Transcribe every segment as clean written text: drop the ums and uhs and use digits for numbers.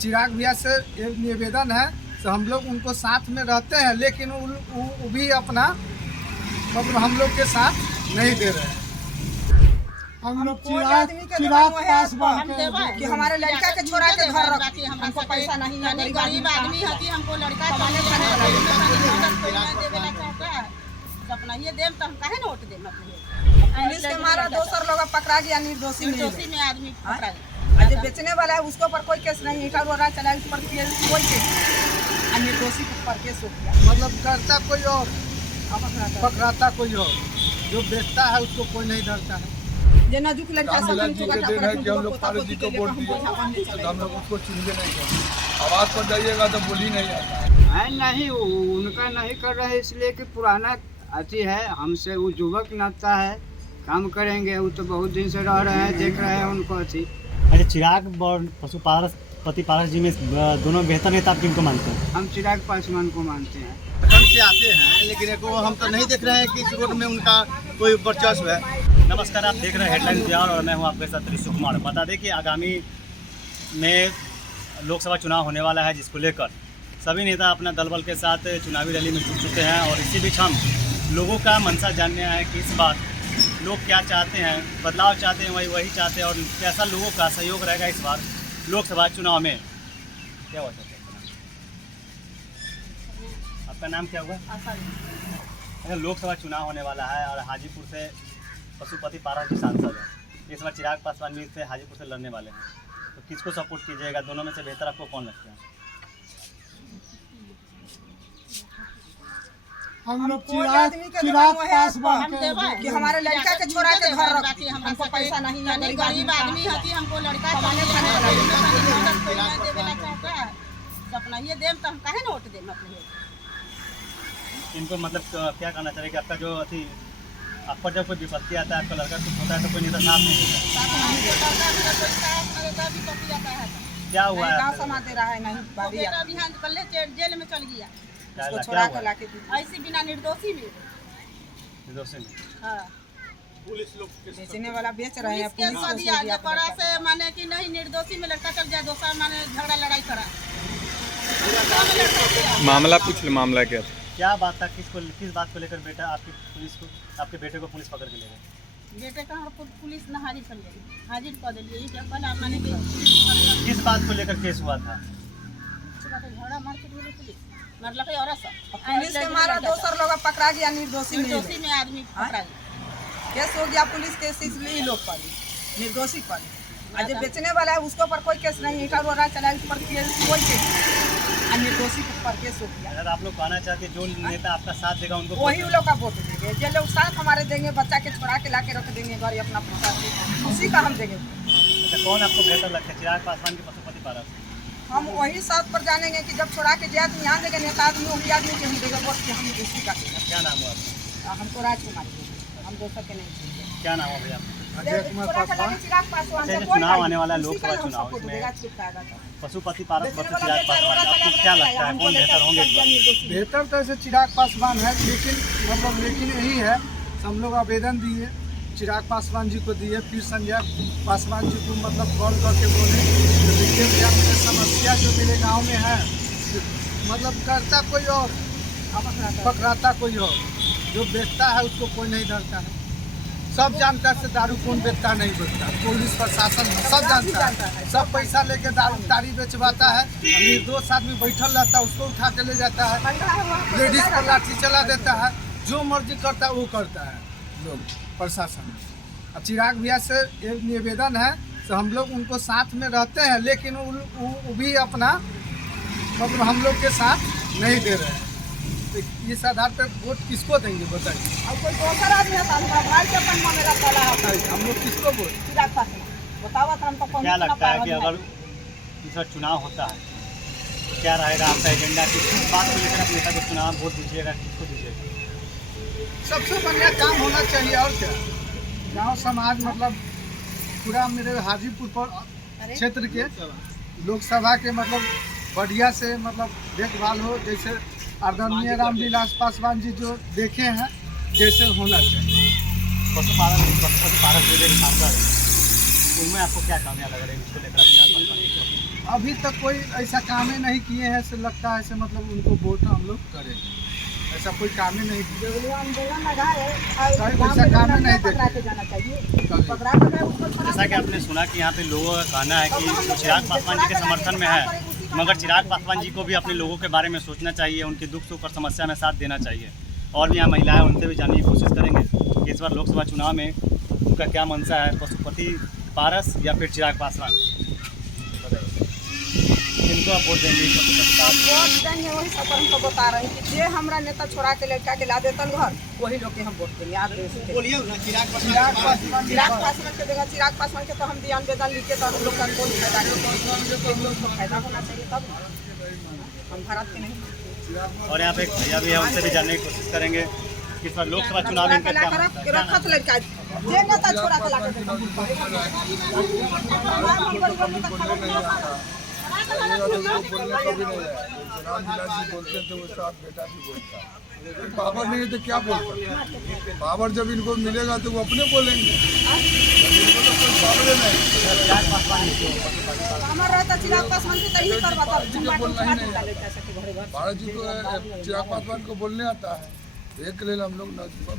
चिराग भैया से एक निवेदन है, तो हम लोग उनको साथ में रहते हैं, लेकिन वो भी अपना मतलब हम लोग के साथ नहीं दे रहे हैं। हम लोग चिराग पासवान कि हमारे लड़का के छोड़ा के घर रख, हमको पैसा नहीं है, गरीब आदमी है कि हमको लड़का अपना ये देम तो हम काहे न वोट देम अपने। पुलिस के मारा दोसर लोग पकड़ा गया, निर्दोषी में आदमी पकड़ा गया। जो बेचने वाला है उसके ऊपर कोई केस नहीं, ईटा रोड़ा चला उस पर कोई केस नहीं, निर्दोषी पर केस हो गया। मतलब करता कोई और पकड़ाता कोई और, जो बेचता है उसको कोई नहीं डरता है। जे नाजुक लड़का सब हम लोग पारस जी को वोट दिए, हम लोग उसको चुनबे नहीं करेंगे। आवाज पर जाइएगा तो बोली नहीं आता है। नहीं उनका नहीं कर रहे इसलिए कि पुराना अति है, हमसे वो युवक नाता है, काम करेंगे। वो तो बहुत दिन से रह रहे हैं, देख रहे हैं उनको अति। अच्छा, चिराग और पशुपति पारस जी में दोनों बेहतर नेता आप किनको मानते हैं? हम चिराग पासवान को मानते हैं। ठंड से आते हैं, लेकिन एको हम तो नहीं देख रहे हैं कि इस रोड में उनका कोई वर्चस्व है। नमस्कार, आप देख रहे हैं हेडलाइन बिहार और मैं हूं आपके साथ ऋषु कुमार। बता दें कि आगामी में लोकसभा चुनाव होने वाला है, जिसको लेकर सभी नेता अपना दल बल के साथ चुनावी रैली में जुट चुके हैं। और इसी बीच हम लोगों का मंशा जानने आए कि इस बार लोग क्या चाहते हैं, बदलाव चाहते हैं, वही चाहते हैं, और कैसा लोगों का सहयोग रहेगा इस बार लोकसभा चुनाव में। क्या हुआ था आपका नाम क्या हुआ? अच्छा, लोकसभा चुनाव होने वाला है और हाजीपुर से पशुपति पारस जी सांसद है। इस बार चिराग पासवान भी से हाजीपुर से लड़ने वाले हैं, तो किसको सपोर्ट कीजिएगा? दोनों में से बेहतर आपको कौन लगता है? हम लोग चिराग पासवान कि हमारे लड़का के छोड़ा के घर रख, हमको पैसा नहीं है, गरीब आदमी है कि हमको लड़का अपना ये देम तो हम काहे न वोट देम अपने। इनको मतलब क्या कहना चाहिए कि आपका जो अति आप पर जब कोई विपत्ति आता है, आपका लड़का कुछ होता है तो कोई नेता साथ नहीं देता? क्या हुआ है? गाँव समाज दे रहा है नहीं, जेल में चल गया, उसको छोड़ा के लाके ऐसे बिना निर्दोषी में पुलिस लोग बेचने वाला बेच रहे हैं। पुलिस से माने कि नहीं निर्दोषी में लड़का चल जाए, दूसरा माने झगड़ा लड़ाई करा। मामला कुछ मामला क्या था? क्या बात था? किस बात को लेकर बेटा आपके बेटे को पुलिस पकड़ के ले गई? बेटे का पुलिस न हाजिर कर गई, हाजिर कर दिए। क्या कल माने किस बात को लेकर केस हुआ था? झगड़ा मारपीट हुई, पुलिस मतलब औरत पुलिस के मारा दोसर लोग पकड़ा गया, निर्दोषी में आदमी पकड़ा गया, केस हो गया पुलिस केस, इसलिए लोग पर निर्दोषी पर। और जो बेचने वाला है उसके ऊपर कोई केस नहीं, ईटा रोड़ा चला उस पर कोई केस नहीं, निर्दोषी पर केस हो गया। अगर आप लोग कहना चाहते जो नेता आपका साथ देगा उनको वही लोग का वोट देंगे, जो लोग साथ हमारे देंगे, बच्चा के छोड़ा के ला के रख देंगे घर अपना पैसा, उसी का हम देंगे। अच्छा, कौन आपको बेहतर लगता है, चिराग पासवान के पशुपति पारस? हम वही साथ पर जानेंगे कि जब छोड़ा के जाए तो यहाँ देंगे, नेता आदमी वही आदमी के हम देंगे वोट के, हम उसी का देंगे। क्या नाम हुआ आपका? हमको राजकुमार, हम दोस्तों के नहीं देंगे। क्या नाम है भैया? पासवान चुनाव आने वाला है, लोकसभा चुनाव, इसमें पशुपति पारस वर्सेस चिराग पासवान, आपको क्या लगता है कौन बेहतर होंगे? बेहतर तो ऐसे चिराग पासवान है, लेकिन यही है, हम लोग आवेदन दिए, चिराग पासवान जी को दिए, फिर संजय पासवान जी को मतलब कॉल करके बोले तो देखिए भैया मेरी समस्या जो मेरे गांव में है, मतलब करता कोई और पकड़ाता कोई और, जो बेचता है उसको कोई नहीं डरता है। सब जानता है दारू कौन बेचता नहीं बेचता, पुलिस प्रशासन सब जानता है, सब पैसा लेके दारू तारी बेचवाता है। निर्दोष आदमी बैठल रहता है उसको उठा के ले जाता है, लेडीज पर लाठी चला देता है, जो मर्जी करता है वो करता है लोग प्रशासन। अब चिराग भैया से एक निवेदन है, तो हम लोग उनको साथ में रहते हैं, लेकिन वो भी अपना मतलब हम लोग के साथ नहीं दे रहे हैं। तो इस आधार पर वोट किसको देंगे बताइए? अब कोई दूसरा आदमी है, भाई के अपन में मेरा पड़ा है, हम लोग किसको वोट? चिराग पासवान बतावा तो हमको क्या लगता है कि अगर इस बार चुनाव होता है क्या रहेगा आपका एजेंडा? किस बात को लेकर आप नेता को चुनाव वोट दीजिएगा, किसको दीजिएगा? सबसे बढ़िया काम होना चाहिए और क्या, गांव समाज मतलब पूरा मेरे हाजीपुर पर क्षेत्र के लोकसभा के मतलब बढ़िया से मतलब देखभाल हो, जैसे आदरणीय रामविलास पासवान जी जो देखे हैं जैसे होना चाहिए। पशुपति पारस जिले के सांसद, उनमें आपको क्या कामयाब लग रही है इसको लेकर? अभी तक कोई ऐसा काम ही नहीं किए हैं, ऐसे लगता है ऐसे मतलब उनको वोट हम लोग करेंगे, ऐसा कोई काम ही नहीं किया, ऐसा काम ही नहीं देखा। जैसा कि आपने सुना कि यहाँ पे लोगों का कहना है कि वो चिराग पासवान जी के समर्थन में है, मगर चिराग पासवान जी को भी अपने लोगों के बारे में सोचना चाहिए, उनके दुख सुख और समस्या में साथ देना चाहिए। और भी यहाँ महिलाएं उनसे भी जानने की कोशिश करेंगे कि इस बार लोकसभा चुनाव में उनका क्या मंशा है, पशुपति पारस या फिर चिराग पासवान। इनको आप वोट देंगे? वोट देंगे, वही सब हमको बता रहे हैं कि जे हमारा नेता छोड़ा के लड़का के ला देतन घर, वही लोग के हम वोट देंगे। आप चिराग पासवान के देगा, चिराग पासवान के तो हम बयान वेदन लिख के तो हम लोग का कोई फायदा होना चाहिए, तब हम खराब के नहीं। और यहाँ पे एक भैया भी है, उनसे भी जानने की कोशिश करेंगे कि इस बार लोकसभा चुनाव में इनका क्या रखत लड़का जे नेता छोड़ा के ला के देतन पावर नहीं है तो क्या बोलते? पावर जब इनको मिलेगा तो वो अपने बोलेंगे, इनको तो कोई पावर नहीं। हमारा रहता चिराग पासवान के तभी कर बता भारत जी को चिराग पासवान को बोलने आता है, एक ले हम लोग नौजुबा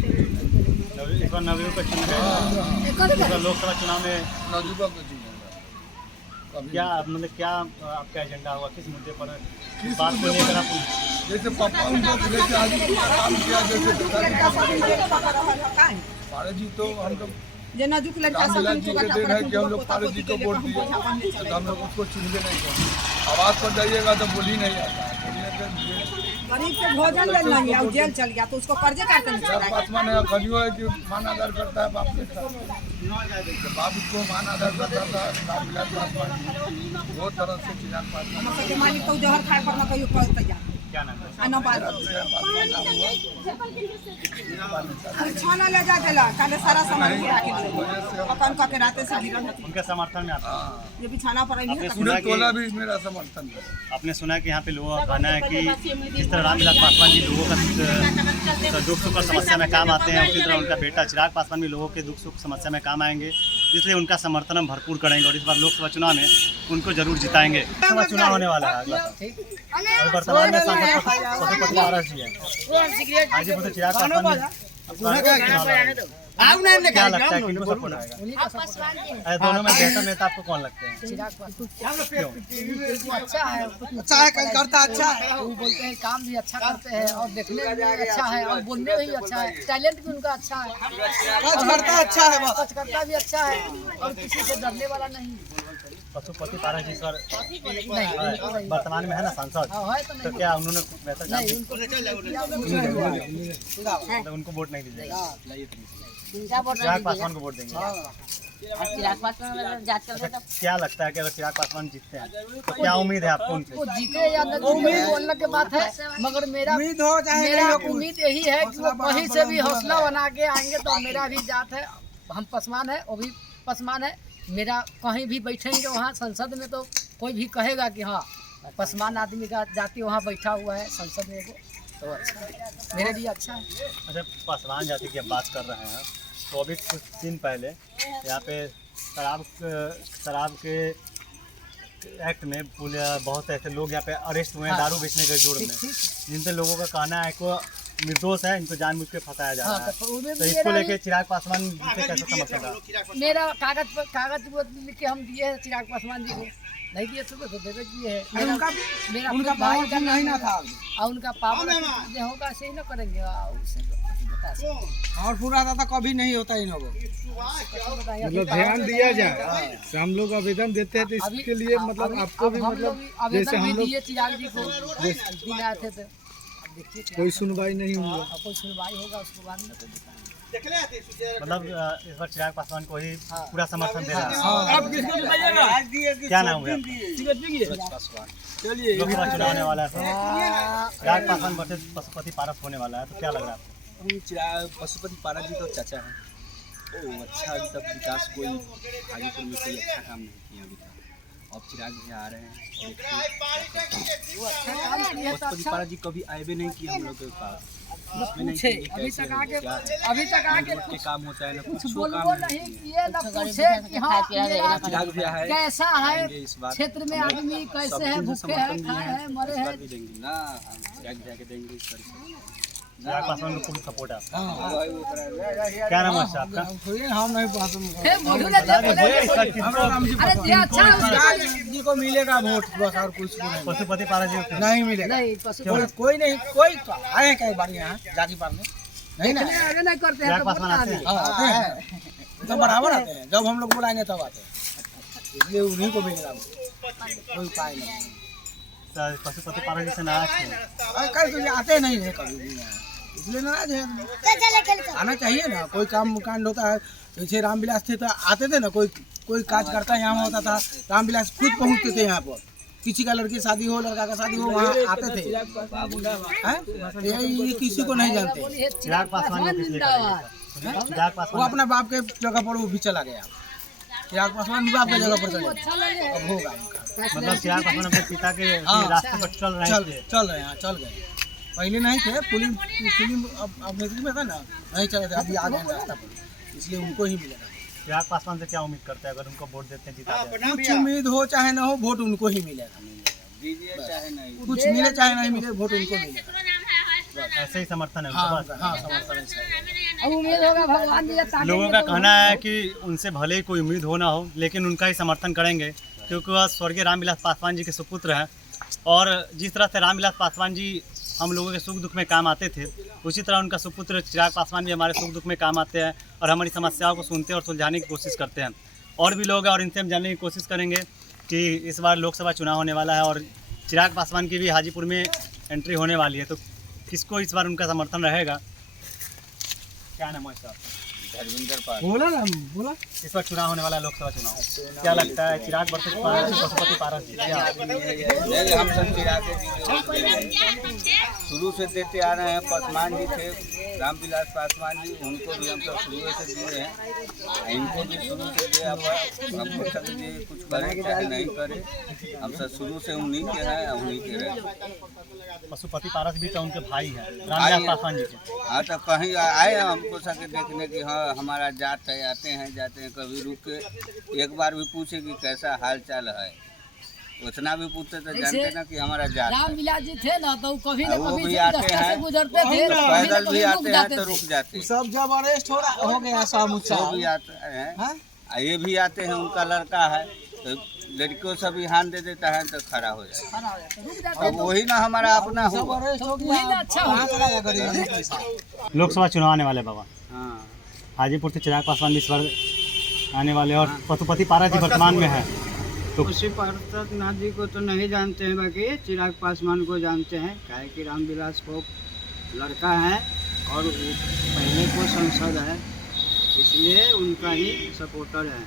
इस बार नवयुवक का चुनाव है, लोकसभा चुनाव में नौजुबा को चुनेगा। क्या मतलब क्या आपका एजेंडा होगा, किस मुद्दे पर बात को लेकर आप? जैसे पापा उनको जैसे आज काम किया, जैसे भारत जी तो हम लोग जे नाजुक लड़का सब रामलीला जी के दिन है कि हम लोग भारत जी को वोट दिए, तो हम लोग उसको चुनबे नहीं करते। आवाज पर जाइएगा तो बोल ही नहीं आता है। गरीब के भोजन ले लेंगे और जेल चल गया तो उसको कर्जे काटते नहीं चिराग पासवान है, खलियो है कि मान आदर करता है बाप के साथ, बाप को मान आदर करता था रामलीला पासवान जी, वो तरह से चिराग पासवान के मालिक तो जहर खाए पर ना कहियो कहता जा क्या नाम है? आना बात छाना ले जा देला काले सारा सामान गिरा के अपन का के राते से गिरन उनके समर्थन में आप? ये भी छाना पर नहीं है। पूरा टोला भी मेरा समर्थन है। आपने सुना कि यहाँ पे लोगों का कहना है कि जिस तरह रामविलास पासवान जी लोगों का दुख सुख और समस्या में काम आते हैं, उसी तरह उनका बेटा चिराग पासवान भी लोगों के दुख सुख समस्या में काम आएंगे, इसलिए उनका समर्थन हम भरपूर करेंगे और इस बार लोकसभा चुनाव में उनको जरूर जिताएंगे। लोकसभा चुनाव होने वाला है अगला, और वर्तमान में सांसद पशुपति पारस जी है, हाजीपुर से चिराग पासवान जी। क्या लगता है किनको सपोर्ट आएगा? दोनों में बेहतर नेता आपको कौन लगते हैं? अच्छा है, करता अच्छा है, वो बोलते हैं काम भी अच्छा करते हैं और देखने में भी अच्छा है और बोलने में भी अच्छा है, टैलेंट भी उनका अच्छा है, करता अच्छा है, करता भी अच्छा है और किसी से डरने वाला नहीं। पशुपति पारस जी सर वर्तमान में है ना सांसद, तो क्या उन्होंने बेहतर काम किया? उनको वोट नहीं दीजिएगा, चिराग पासवान को वोट देंगे। चिराग पासवान क्या लगता है कि अगर चिराग पासवान जीतते हैं तो क्या उम्मीद है आपको उनसे? वो जीते या न जीते बोलने की बात है, मगर मेरा उम्मीद यही है कि वो कहीं से भी हौसला बना के आएंगे। तो मेरा भी जात है, हम पसमान है, वो भी पसमान है, मेरा कहीं भी बैठेंगे वहाँ संसद में तो कोई भी कहेगा कि हाँ पसमान आदमी का जाति वहाँ बैठा हुआ है संसद में, तो अच्छा है, मेरे लिए अच्छा है। अच्छा, पासवान जाति की अब बात कर रहे हैं, तो अभी कुछ दिन पहले यहाँ पे शराब के एक्ट में बहुत ऐसे लोग यहाँ पे अरेस्ट हुए हैं दारू बेचने के जुर्म में, जिनसे लोगों का कहना है कि निर्दोष है, इनको जानबूझ के फंसाया जा रहा है। तो इसको लेके चिराग पासवान जी से कैसे समर्थन है? मेरा कागज लिख के हम दिए है चिराग पासवान जी को, नहीं दिए तो देवे दिए है। मेरा भाई का नहीं ना था और उनका पावर होगा ऐसे ही ना करेंगे और पूरा दादा कभी नहीं होता इन लोगों मतलब ध्यान दिया जाए। हम लोग आवेदन देते हैं तो इसके लिए मतलब आपको भी मतलब जैसे हम लोग चिराग जी को दिन आए थे तो कोई सुनवाई नहीं हुआ, कोई सुनवाई होगा उसके बाद में तो मतलब इस बार चिराग पासवान को ही पूरा समर्थन दे रहा है। क्या नाम है? लोकसभा चुनाव होने वाला है, चिराग पासवान वर्सेस पशुपति पारस होने वाला है, तो क्या लग रहा है आपको? पशुपति पारस जी तो चाचा है, अच्छा अभी तक विकास कोई हाजीपुर में कोई अच्छा काम नहीं किया अभी तक। अब चिराग जी आ रहे हैं, पशुपति पारस जी कभी आए भी नहीं किए हम लोग के पास, इसमें नहीं पूछे कि ये अभी कैसे तक हो, आके क्या है। अभी तक ना आके रोड के काम होता है ना कुछ कुछ बोलबो काम नहीं नहीं किए ना पूछे कि हाँ मेरा चिराग भैया है कैसा है आएंगे इस बार क्षेत्र में आदमी कैसे सब है, दिन भूखे समर्थन है, दिए खाए हैं, है, मरे इस है। बार भी देंगे ना हम चिराग भैया के देंगे इस बार चिराग पासवान को फुल सपोर्ट है आपका। हाँ क्या नाम है आपका? हम नहीं पसंद हे बोलू ना दे बोले अरे जी अच्छा है उसको जी को मिलेगा वोट बस और कुछ नहीं पशुपति पारा जी को नहीं मिलेगा नहीं पशु कोई नहीं कोई आए कई बार यहाँ जाति पार में नहीं ना आगे नहीं करते हैं चिराग तो पासवान वोट आते ना हैं? हाँ, आते हैं तो बराबर आते हैं जब हम लोग बुलाएंगे तब आते हैं इसलिए उन्हीं को मिलेगा कोई उपाय नहीं पशुपति पारा जी से नाराज क्यों? कई तो आते नहीं है कभी भी यहाँ इसलिए नाराज है आना चाहिए ना कोई काम कांड होता है पीछे रामविलास थे तो आते थे ना कोई काज करता यहाँ होता था रामविलास खुद पहुँचते थे यहाँ पर किसी का लड़की शादी हो लड़का का शादी हो वहाँ आते थे हैं? ये किसी को नहीं जानते चिराग पासवान को किस लिए करेंगे? चिराग वो पासवान अपना बाप के जगह पर वो भी चला गया चिराग पासवान भी बाप के जगह पर चले गए अब होगा उनका मतलब चिराग पासवान अपने पिता के हाँ। रास्ते पर चल रहे थे। चल रहे हैं चल गए पहले नहीं थे फिल्म अभिनेत्री में था ना नहीं चले थे अभी आ गए रास्ता पर इसलिए उनको ही मिलेगा चिराग पासवान से क्या उम्मीद करते हैं अगर उनको वोट देते हैं जिता दें? कुछ उम्मीद हो चाहे ना हो वोट उनको ही मिलेगा दीजिए चाहे नहीं कुछ मिले चाहे नहीं मिले वोट उनको मिलेगा ऐसे ही समर्थन है हाँ उनका बस। हाँ समर्थन है सर। अब उम्मीद होगा भगवान जी ताकि लोगों का कहना है कि उनसे भले ही कोई उम्मीद हो ना हो लेकिन उनका ही समर्थन करेंगे क्योंकि वह स्वर्गीय रामविलास पासवान जी के सुपुत्र हैं और जिस तरह से रामविलास पासवान जी हम लोगों के सुख दुख में काम आते थे उसी तरह उनका सुपुत्र चिराग पासवान भी हमारे सुख दुख में काम आते हैं और हमारी समस्याओं को सुनते और सुलझाने की कोशिश करते हैं। और भी लोग हैं और इनसे हम जानने की कोशिश करेंगे कि इस बार लोकसभा चुनाव होने वाला है और चिराग पासवान की भी हाजीपुर में एंट्री होने वाली है तो किसको इस बार उनका समर्थन रहेगा? क्या नाम है साहब? धर्मेंद्र पाल बोला ना बोला इस बार चुनाव होने वाला है लोकसभा चुनाव क्या लगता है चिराग वर्सेस पशुपति पारस जी क्या? नहीं हम सब चिराग के शुरू से देते आ रहे हैं पासवान जी थे रामविलास पासवान जी उनको भी हम सब शुरू से दिए हैं इनको भी शुरू से दिया हुआ हम सब जी कुछ करें चाहे नहीं करें हम सब शुरू से उन्हीं के हैं उन्हीं के रहे पशुपति पारस भी तो उनके भाई हैं रामविलास पासवान जी के। हाँ तो कहीं आए हैं हमको सके देखने की हाँ हमारा जात है आते हैं जाते हैं कभी रुक के एक बार भी पूछे कि कैसा हाल चाल है उतना भी पूछते तो जानते ना कि हमारा जात है रामविलास जी थे ना तो कभी न वो कभी भी से आते रास्ते से हैं गुजरते थे तो कभी न पैदल कभी भी रुक आते हैं जाते तो थे। रुक जाते हैं सब जब अरेस्ट हो गया सामुचा वो भी आते हैं ये भी आते हैं उनका लड़का है तो लड़कियों से भी हाथ दे देता है तो खड़ा हो जाता है रुक जाते अब वही ना हमारा अपना हो तो वही ना अच्छा हो लोकसभा चुनाव आने वाले बाबा हाँ हाजीपुर से चिराग पासवान भी इस बार आने वाले और पशुपति पारस जी वर्तमान में है तो उसी पार्षदनाथ जी को तो नहीं जानते हैं बाकी चिराग पासवान को जानते हैं काहे कि रामविलास को लड़का है और वो पहले को सांसद है इसलिए उनका ही सपोर्टर है।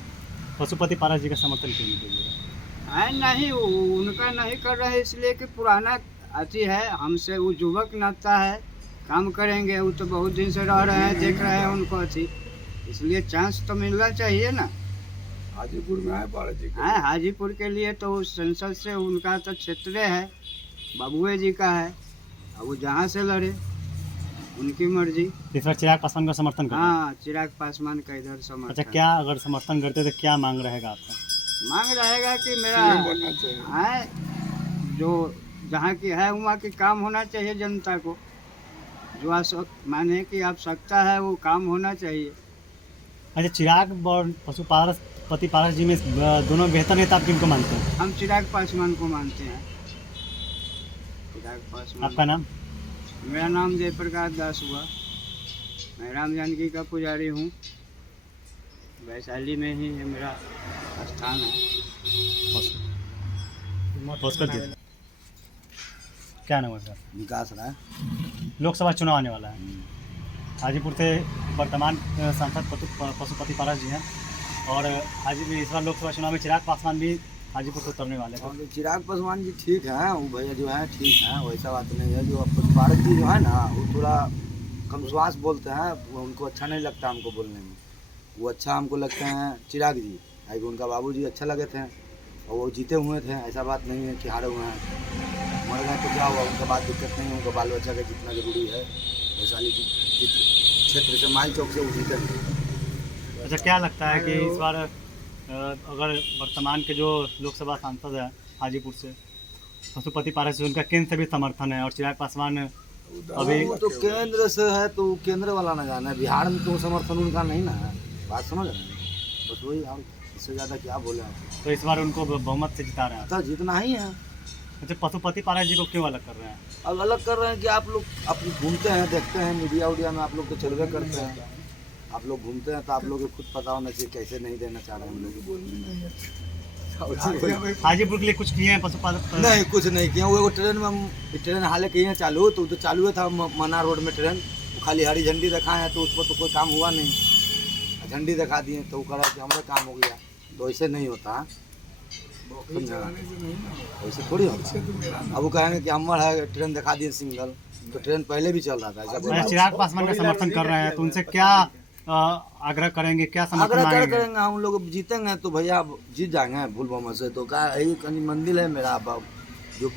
पशुपति पारस जी का समर्थन क्यों नहीं कीजिएगा? है नहीं उनका नहीं कर रहे इसलिए कि पुराना अति है हमसे वो युवक नाता है काम करेंगे वो तो बहुत दिन से रह रहे हैं देख रहे हैं उनको अति इसलिए चांस तो मिलना चाहिए ना। हाजीपुर में है पारस जी है हाजीपुर के लिए तो संसद से उनका तो क्षेत्र है बाबुए जी का है अब वो जहाँ से लड़े उनकी मर्जी। इस बार चिराग पासवान का समर्थन करें? हाँ चिराग पासवान का इधर समर्थन। अच्छा क्या अगर समर्थन करते तो क्या मांग रहेगा आपका? मांग रहेगा कि मेरा बनना चाहिए है जो जहाँ की है वहाँ की काम होना चाहिए जनता को जो माने कि आवश्यकता है वो काम होना चाहिए। अच्छा चिराग और पशुपति पारस जी में दोनों बेहतर नेता आप किनको मानते हैं? हम चिराग पासवान को मानते हैं। चिराग पासवान। आपका नाम? मेरा नाम जयप्रकाश दास हुआ। मैं राम जानकी का पुजारी हूँ। वैशाली में ही है मेरा स्थान है। भास्कर जी क्या नाम है सर? विकास राय। लोकसभा चुनाव आने वाला है हाजीपुर से वर्तमान सांसद पशुपति पारस जी हैं और हाजीपुर इस बार लोकसभा चुनाव में चिराग पासवान भी हाजीपुर से उतरने वाले हैं। चिराग पासवान जी ठीक है वो भैया जो है ठीक है वैसा बात नहीं है जो पारस जी जो है ना वो थोड़ा कम श्वास बोलते हैं उनको अच्छा नहीं लगता हमको बोलने में वो अच्छा हमको लगते हैं चिराग जी है उनका बाबूजी अच्छा लगे थे और वो जीते हुए थे ऐसा बात नहीं है कि हारे हुए हैं मर गए तो क्या हुआ उनका बात दिक्कत नहीं है उनका बाल बच्चा का जितना जरूरी है वैशाली क्षेत्र से माइल चौक से वो जीतेंगे। अच्छा, क्या लगता है कि इस बार अगर वर्तमान के जो लोकसभा सांसद है हाजीपुर से पशुपति पारस से, उनका केंद्र से भी समर्थन है और चिराग पासवान अभी वो तो केंद्र से है तो केंद्र वाला ना जाना है, बिहार में तो समर्थन उनका नहीं ना है, बात समझ रहे हैं। बस वही, हम इससे ज़्यादा क्या बोले हैं। तो इस बार उनको बहुमत से जिता रहे हैं। तो जीतना ही है। अच्छा, पशुपति पारस जी को क्यों अलग कर रहे हैं? अब अलग कर रहे हैं कि आप लोग घूमते हैं, देखते हैं मीडिया उडिया में, आप लोग तो चलवे करते हैं, आप लोग घूमते हैं तो आप लोग को खुद पता होना चाहिए कैसे नहीं देना चाह रहे हैं हम लोग। हाजीपुर के लिए कुछ किए हैं पशुपालन? नहीं, कुछ नहीं किया। वो ट्रेन में ट्रेन हाल के चालू तो चालू था मना रोड में ट्रेन, खाली हरी झंडी दिखाए हैं तो उस पर तो कोई काम हुआ नहीं, झंडी दिखा दिए तो वो करा कि हमारा काम हो गया। तो ऐसे नहीं होता, ऐसे थोड़ी होता। अब वो कहेंगे कि हमारा है ट्रेन दिखा दिए सिंगल, तो ट्रेन पहले भी चल रहा था ऐसा। चिराग पासवान का समर्थन कर रहे हैं तो उनसे क्या आग्रह करेंगे, क्या समर्थन आग्रह मांगेंगे? करेंगे हम लोग जीतेंगे तो भैया जीत जाएंगे भूल बहुमत से। तो क्या यही कहीं मंदिर है मेरा, जो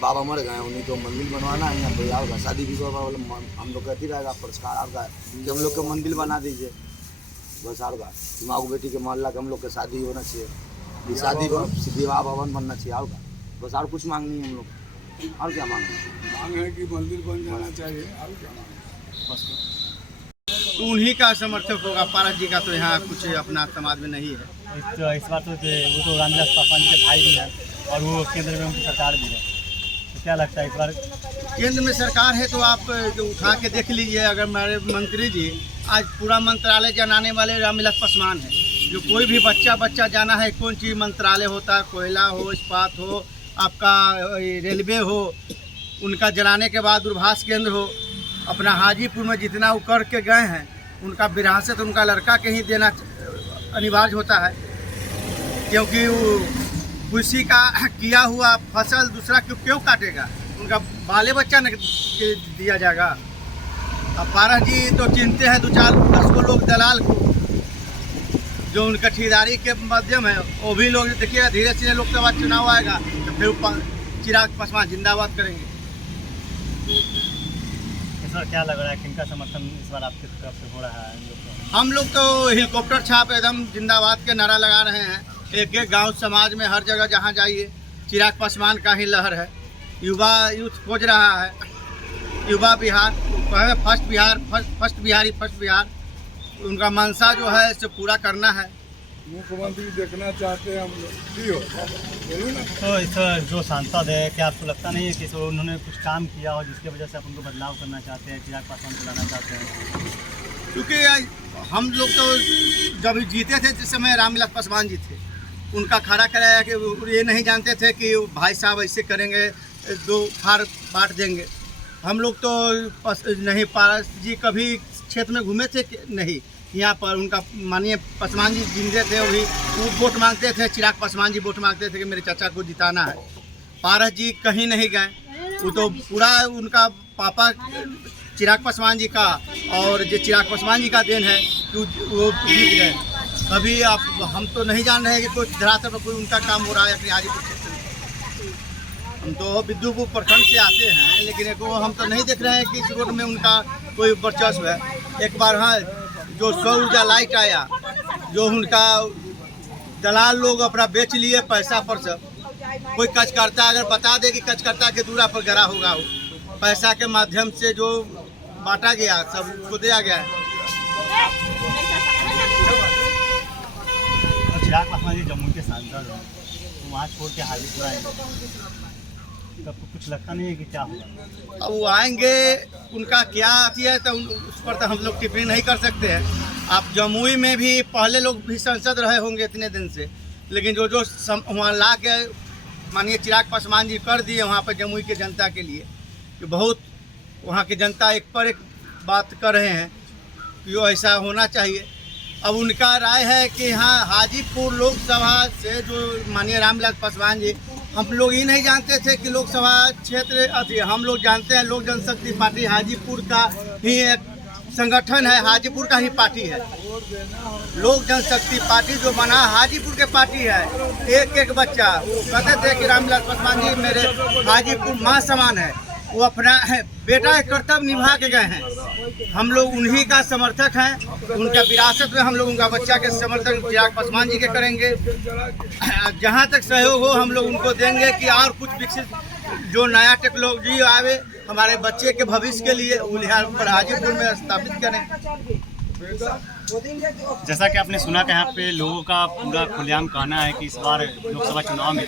बाबा मर गए उन्हीं को मंदिर बनवाना है यहाँ भैया होगा। शादी विवाह हम लोग कहती रहेगा पुरस्कार आपका कि हम लोग को मंदिर बना दीजिए, बस आपका माँ बेटी के मोहल्ला के हम लोग के शादी होना चाहिए, ये शादी विवाह भवन बनना चाहिए आपका, बस और कुछ मांग नहीं है हम लोग। और क्या मांग है कि मंदिर बन जाना चाहिए, और क्या मांग। तो उन्हीं का समर्थक होगा, पारस जी का तो यहाँ कुछ अपना समाज में नहीं है। इस बार तो वो तो रामविलास पासवान जी के भाई भी हैं और वो केंद्र में उनकी सरकार भी है, तो क्या लगता है इस बार केंद्र में सरकार है तो आप जो उठा के देख लीजिए। अगर हमारे मंत्री जी आज पूरा मंत्रालय जनाने वाले रामविलास पासवान है, जो कोई भी बच्चा जाना है, कौन चीज़ मंत्रालय होता है, कोयला हो, इस्पात हो, आपका रेलवे हो, उनका जलाने के बाद दूरभाष केंद्र हो, अपना हाजीपुर में जितना वो करके गए हैं उनका विरासत उनका लड़का के ही देना अनिवार्य होता है, क्योंकि वो उसी का किया हुआ फसल दूसरा क्यों काटेगा, उनका बाले बच्चा न दिया जाएगा। अब पारस जी तो चिंते हैं 2-4-10 को लोग दलाल को, जो उनका ठेकेदारी के माध्यम है, वो भी लोग देखिएगा धीरे धीरे लोकसभा चुनाव आएगा तो फिर चिराग पासवान जिंदाबाद करेंगे। इस बार क्या लग रहा है, किनका समर्थन इस बार आपकी तरफ से हो रहा है? हम लोग तो हेलीकॉप्टर छाप एकदम जिंदाबाद के नारा लगा रहे हैं। एक एक गांव समाज में हर जगह जहां जाइए चिराग पासवान का ही लहर है। यूथ खोज रहा है, युवा बिहार फर्स्ट बिहार उनका मंशा जो है इसे पूरा करना है। मुख्यमंत्री देखना चाहते हैं हम लोग, तो इस जो सांसद है, क्या आपको लगता नहीं है कि उन्होंने कुछ काम किया हो जिसकी वजह से आप उनको बदलाव करना चाहते हैं, चिराग पासवान को लाना चाहते हैं? क्योंकि हम लोग तो जब जीते थे जिस समय रामविलास पासवान जी थे, उनका खड़ा कराया कि ये नहीं जानते थे कि भाई साहब ऐसे करेंगे, 2 फार बांट देंगे। हम लोग तो नहीं, पारस जी कभी क्षेत्र में घूमे थे नहीं, यहाँ पर उनका माननीय पासवान जी जिंदे थे, वो वोट मांगते थे, चिराग पासवान जी वोट मांगते थे कि मेरे चाचा को जिताना है। पारस जी कहीं नहीं गए, वो तो पूरा उनका पापा चिराग पासवान जी का और जो चिराग पासवान जी का देन है कि वो जीत गए। कभी हम तो नहीं जान रहे हैं कि कोई धरातल पर कोई उनका काम हो रहा है अपने हाजीपुर क्षेत्र में। हम तो विद्युपुर प्रखंड से आते हैं, लेकिन एक हम तो नहीं देख रहे हैं कि इस रोड में उनका कोई वर्चस्व है। एक बार हाँ, जो सौर ऊर्जा लाइट आया, जो उनका दलाल लोग अपना बेच लिए पैसा पर सब, कोई कचकर्ता अगर बता दे कि कचकर्ता के दूरा पर गड़ा होगा, वो पैसा के माध्यम से जो बांटा गया सब उसको दिया गया है। चिराग पासवान जी जम्मू के सांसद हैं, तो वहाँ छोड़ के हाजीपुर आएंगे, तब कुछ लगता नहीं है कि क्या होगा? अब वो आएंगे, उनका क्या आती है तो उस पर तो हम लोग टिप्पणी नहीं कर सकते हैं। आप जमुई में भी पहले लोग भी सांसद रहे होंगे इतने दिन से, लेकिन जो वहाँ ला के माननीय चिराग पासवान जी कर दिए वहाँ पर जमुई के जनता के लिए, कि बहुत वहाँ की जनता एक पर एक बात कर रहे हैं कि वो ऐसा होना चाहिए। अब उनका राय है कि हाँ, हाजीपुर लोकसभा से जो माननीय रामविलास पासवान जी, हम लोग ये नहीं जानते थे कि लोकसभा क्षेत्र अति, हम लोग जानते हैं लोक जनशक्ति पार्टी हाजीपुर का ही एक संगठन है, हाजीपुर का ही पार्टी है। लोक जनशक्ति पार्टी जो बना हाजीपुर के पार्टी है। एक एक बच्चा वो कहते थे कि रामविलास पासवान जी मेरे हाजीपुर माँ समान है, वो अपना बेटा कर्तव्य निभा के गए हैं। हम लोग उन्हीं का समर्थक हैं, उनका विरासत में हम लोग उनका बच्चा के समर्थक चिराग पासवान जी के करेंगे। जहाँ तक सहयोग हो हम लोग उनको देंगे कि और कुछ विकसित जो नया टेक्नोलॉजी आवे हमारे बच्चे के भविष्य के लिए पर हाजीपुर में स्थापित करें। जैसा कि आपने सुना कि यहाँ पे लोगों का पूरा खुलेआम कहना है कि इस बार लोकसभा चुनाव में